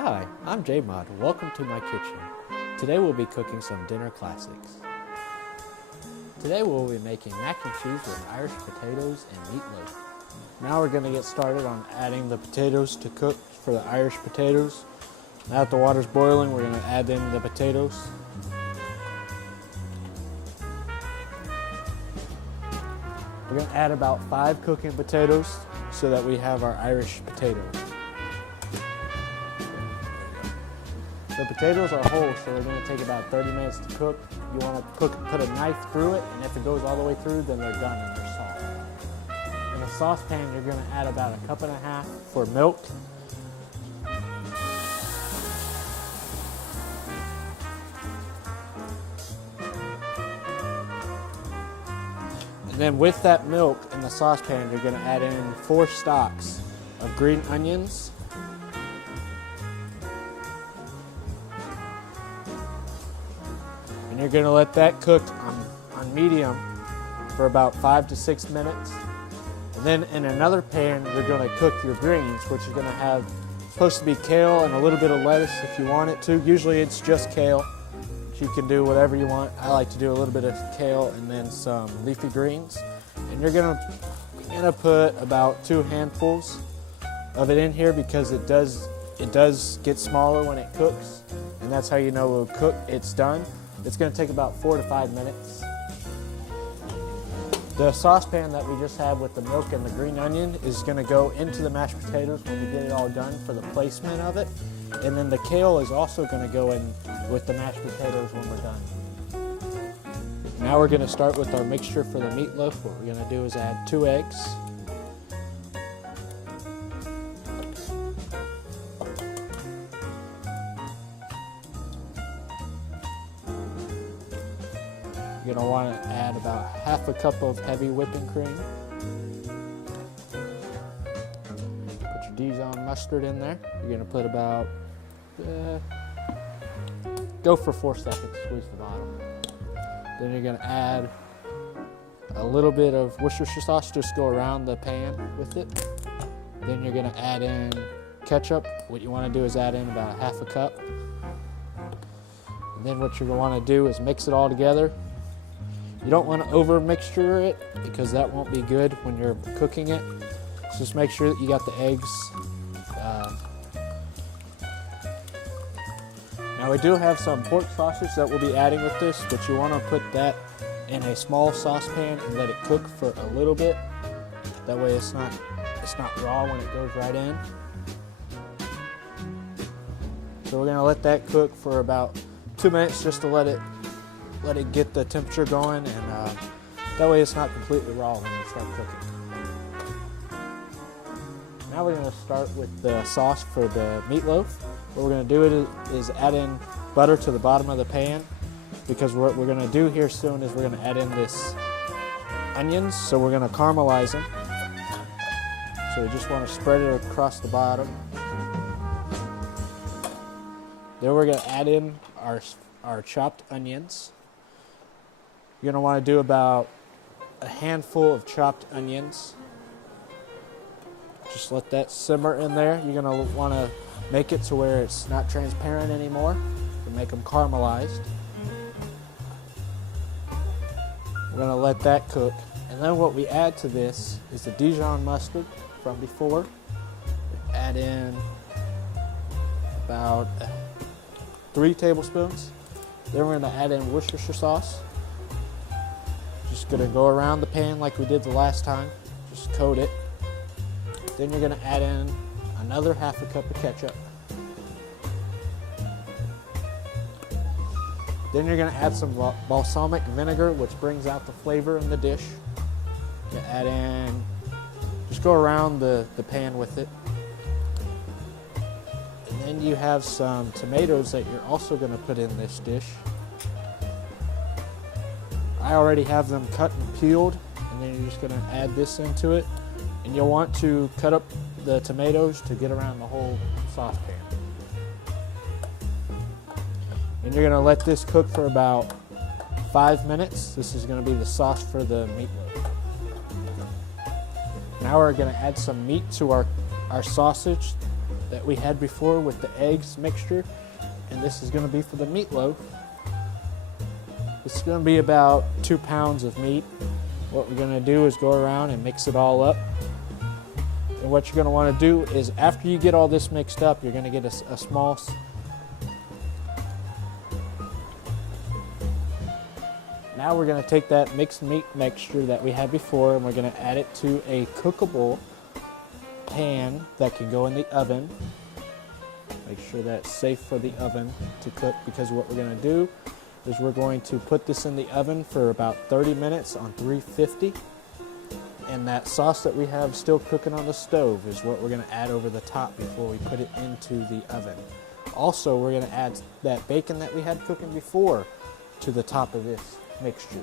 Hi, I'm JMod. Welcome to my kitchen. Today we'll be cooking some dinner classics. Today we'll be making mac and cheese with Irish potatoes and meatloaf. Now we're going to get started on adding the potatoes to cook for the Irish potatoes. Now that the water's boiling, we're going to add in the potatoes. We're going to add about 5 cooking potatoes so that we have our Irish potatoes. The potatoes are whole, so they're going to take about 30 minutes to cook. You want to put a knife through it, and if it goes all the way through, then they're done and they're soft. In a saucepan, you're going to add about 1.5 cups for milk. And then with that milk in the saucepan, you're going to add in 4 stalks of green onions. And you're going to let that cook on medium for about 5 to 6 minutes. And then in another pan, you're going to cook your greens, which is going to have supposed to be kale and a little bit of lettuce if you want it to. Usually it's just kale. But you can do whatever you want. I like to do a little bit of kale and then some leafy greens. And you're going to put about 2 handfuls of it in here because it does get smaller when it cooks, and that's how you know it's done. It's going to take about 4 to 5 minutes. The saucepan that we just had with the milk and the green onion is going to go into the mashed potatoes when we get it all done for the placement of it. And then the kale is also going to go in with the mashed potatoes when we're done. Now we're going to start with our mixture for the meatloaf. What we're going to do is add 2 eggs. You're going to want to add about 1/2 cup of heavy whipping cream. Put your Dijon mustard in there. You're going to put about, go for 4 seconds, squeeze the bottom. Then you're going to add a little bit of Worcestershire sauce, just go around the pan with it. Then you're going to add in ketchup. What you want to do is add in about 1/2 cup. And then what you're going to want to do is mix it all together. You don't want to over mixture it because that won't be good when you're cooking it. So just make sure that you got the eggs. Now we do have some pork sausage that we'll be adding with this, but you want to put that in a small saucepan and let it cook for a little bit. That way it's not raw when it goes right in. So we're going to let that cook for about 2 minutes just to let it get the temperature going, and that way it's not completely raw when we start cooking. Now we're going to start with the sauce for the meatloaf. What we're going to do is add in butter to the bottom of the pan, because what we're going to do here soon is we're going to add in this onions, so we're going to caramelize them. So we just want to spread it across the bottom. Then we're going to add in our chopped onions. You're going to want to do about a handful of chopped onions. Just let that simmer in there. You're going to want to make it to where it's not transparent anymore to make them caramelized. We're going to let that cook. And then what we add to this is the Dijon mustard from before. Add in about 3 tablespoons. Then we're going to add in Worcestershire sauce. Just going to go around the pan like we did the last time. Just coat it. Then you're going to add in another 1/2 cup of ketchup. Then you're going to add some balsamic vinegar, which brings out the flavor in the dish. You add in, just go around the pan with it. And then you have some tomatoes that you're also going to put in this dish. I already have them cut and peeled, and then you're just going to add this into it. And you'll want to cut up the tomatoes to get around the whole saucepan. And you're going to let this cook for about 5 minutes. This is going to be the sauce for the meatloaf. Now we're going to add some meat to our sausage. that we had before with the eggs mixture, and this is going to be for the meatloaf. It's going to be about 2 pounds of meat. What we're going to do is go around and mix it all up. And what you're going to want to do is, after you get all this mixed up, you're going to get a small... Now we're going to take that mixed meat mixture that we had before, and we're going to add it to a cookable pan that can go in the oven. Make sure that's safe for the oven to cook, because what we're going to do is we're going to put this in the oven for about 30 minutes on 350. And that sauce that we have still cooking on the stove is what we're going to add over the top before we put it into the oven. Also, we're going to add that bacon that we had cooking before to the top of this mixture.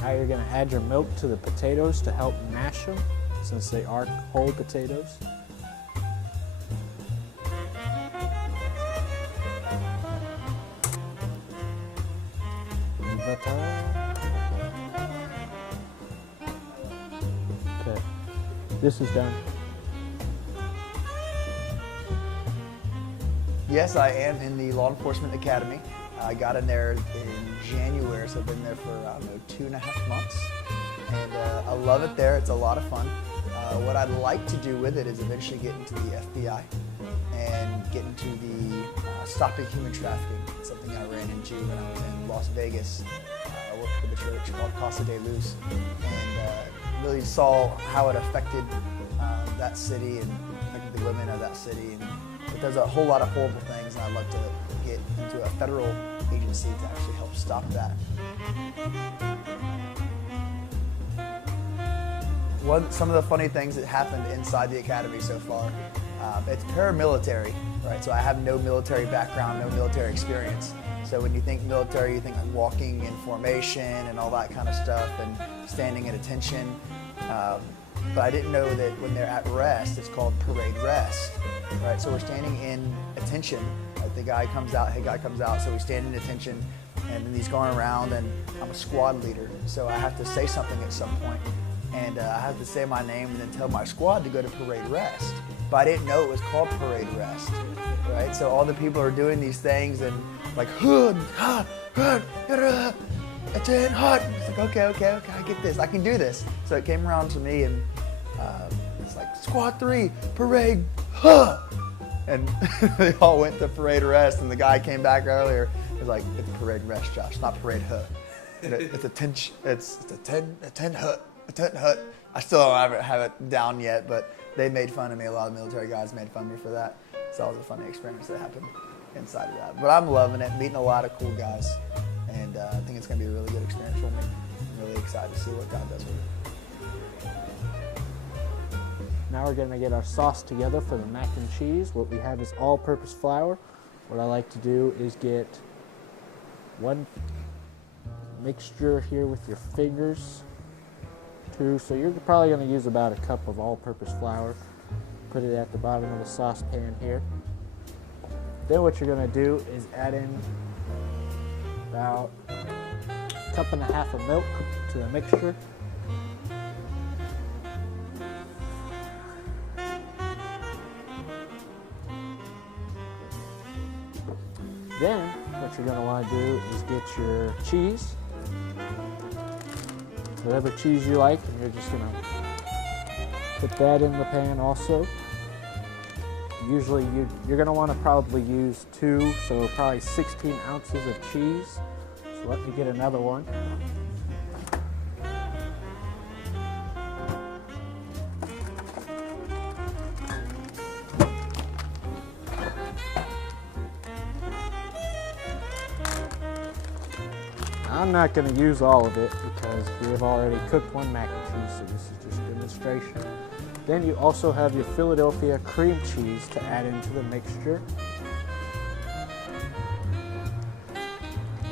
Now you're going to add your milk to the potatoes to help mash them, since they are whole potatoes. Okay, this is done. Yes, I am in the Law Enforcement Academy. I got in there in January, so I've been there for, I don't know, 2.5 months. And I love it there. It's a lot of fun. What I'd like to do with it is eventually get into the FBI and get into the stopping human trafficking. It's something I ran into when I was in Las Vegas. I worked for the church called Casa de Luz, and really saw how it affected that city and affected the women of that city. And it does a whole lot of horrible things, and I'd love to get into a federal agency to actually help stop that. Some of the funny things that happened inside the academy so far, it's paramilitary, right? So I have no military background, no military experience. So when you think military, you think like walking in formation and all that kind of stuff and standing at attention. But I didn't know that when they're at rest, it's called parade rest, right? So we're standing in attention. Like the guy comes out, hey, guy comes out, so we stand in attention, and then he's going around, and I'm a squad leader, so I have to say something at some point, and I have to say my name and then tell my squad to go to parade rest. But I didn't know it was called parade rest, right? So all the people are doing these things and like, attend, hot. It's like, okay, I get this, I can do this. So it came around to me, and it's like, squad 3, parade, and they all went to parade rest, and the guy came back earlier. He was like, it's parade rest, Josh, not parade It's attend hut. I still don't have it down yet, but they made fun of me. A lot of military guys made fun of me for that. So that was a funny experience that happened inside of that. But I'm loving it, meeting a lot of cool guys, and I think it's going to be a really good experience for me. I'm really excited to see what God does with it. Now we're going to get our sauce together for the mac and cheese. What we have is all-purpose flour. What I like to do is get one mixture here with your fingers, 2. So you're probably going to use about a cup of all-purpose flour. Put it at the bottom of the saucepan here. Then what you're going to do is add in about 1.5 cups of milk to the mixture. Then what you're going to want to do is get your cheese, whatever cheese you like, and you're just going to put that in the pan also. Usually you're going to want to probably use 2, so probably 16 ounces of cheese. So let me get another one. I'm not going to use all of it because we have already cooked one mac and cheese, so this is just a demonstration. Then you also have your Philadelphia cream cheese to add into the mixture.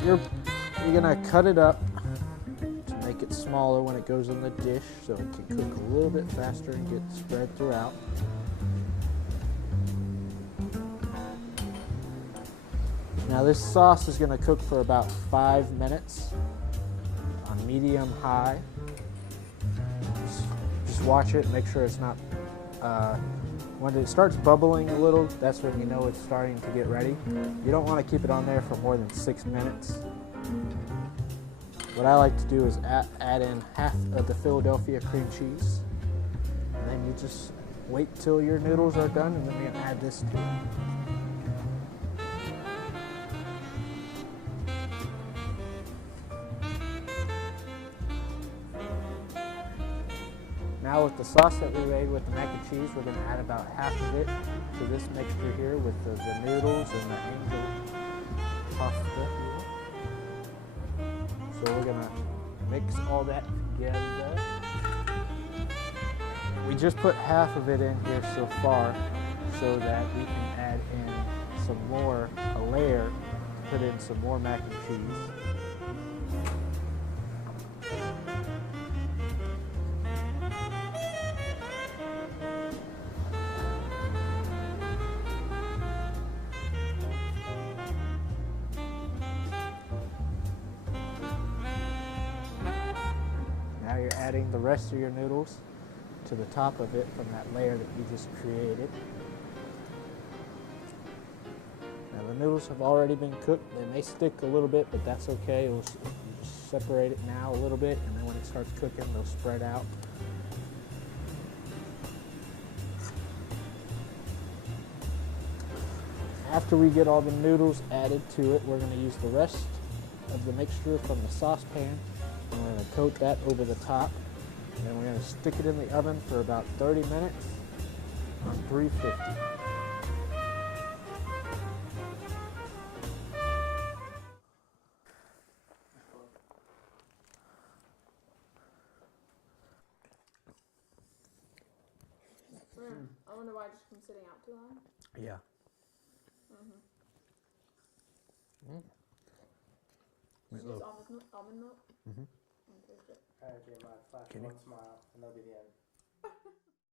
You're going to cut it up to make it smaller when it goes in the dish so it can cook a little bit faster and get spread throughout. Now this sauce is going to cook for about 5 minutes on medium high. Just watch it, make sure it's not, when it starts bubbling a little, that's when you know it's starting to get ready. You don't want to keep it on there for more than 6 minutes. What I like to do is add in half of the Philadelphia cream cheese. And then you just wait till your noodles are done, and then you're going to add this to it. Now with the sauce that we made with the mac and cheese, we're going to add about half of it to this mixture here with the noodles and the angel pasta. So we're going to mix all that together. We just put half of it in here so far so that we can add in some more, a layer, put in some more mac and cheese. Now you're adding the rest of your noodles to the top of it from that layer that you just created. Now the noodles have already been cooked. They may stick a little bit, but that's okay. You just separate it now a little bit, and then when it starts cooking, they'll spread out. After we get all the noodles added to it, we're going to use the rest of the mixture from the saucepan. And we're going to coat that over the top. And then we're going to stick it in the oven for about 30 minutes on 350. I wonder why it just been sitting out too long. Yeah. Did you use almond milk? Mm-hmm. Okay, good. All right, JMod, flash Can you- one smile, and that'll be the end.